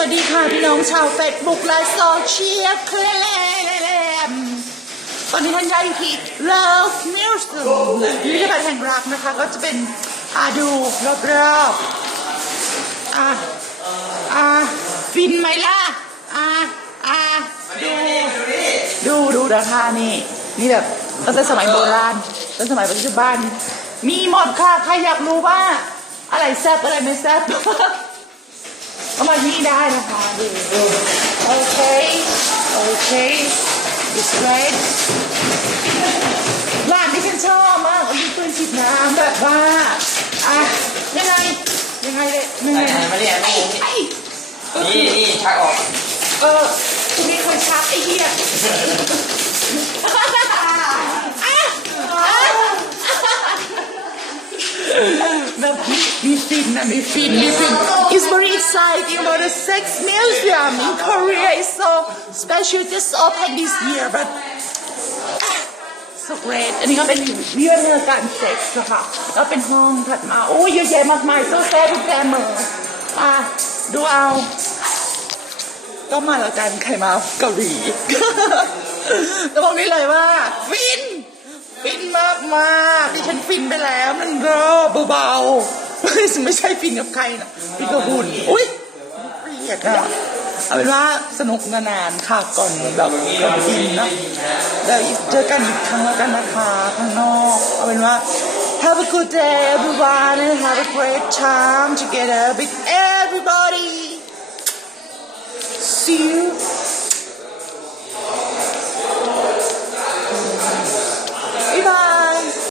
วัสดีค่ะพี่น้องชาวเฟซบุ๊กและโซเชียลเคลมตอนนี้ท่านยายอยู่ที่ Love Museum พิพิธภัณฑ์แห่งรักนะคะ ก็จะเป็นอาดูรอบๆอะอะฟินไหมล่ะอะอะดูดูดูนะคะนี่ นี่แบบตั้งแต่สมัยโบราณตั้งแต่สมัยปัจจุบัน มีหมดค่ะ ใครอยากรู้ว่า อะไรแซ่บอะไรไม่แซ่บ ก็มาที่นี่ได้นะคะดูดูโอเค โอเค it's great ร้านที่ฉันชอบมากมีปืนฉีดน้ำแบบว่าอะยังไง ยังไงเลยยังไงไหนมาเนี่ยไอ้ไอ้ก็คืนี่อนี่ชักออก เออคุณมีคนชักไอ้เหี้ย แบบมีฟินนะมีฟินมีฟิน It's very exciting about the sex museum in Korea It's so special just opened this year but so great อันนี้ก็เป็นวิวเนอร์การเซ็กซ์นะคะแล้วเป็นห้องถัดมาโอ้ยเยอะแยะมากมายโซแซ่ทุกแกมเมอร์อะดูเอา ก็มาแล้วกันใครมาเกาหลีจะบอกได้เลยว่าฟิน ฟินมากมากดิฉันฟินไปแล้วมันรอเบาๆไม่ใช่ฟินกับใครนะพี่กับบุญอุ้ยเปรียดอะเอาเป็นว่าสนุกนานๆค่ะก่อนแบบก่อนบินนะแล้วเจอกันอีกครั้งแล้วกันนะคะข้างนอกเอาเป็นว่า Have a good day everyone and have a great time together with everybody See you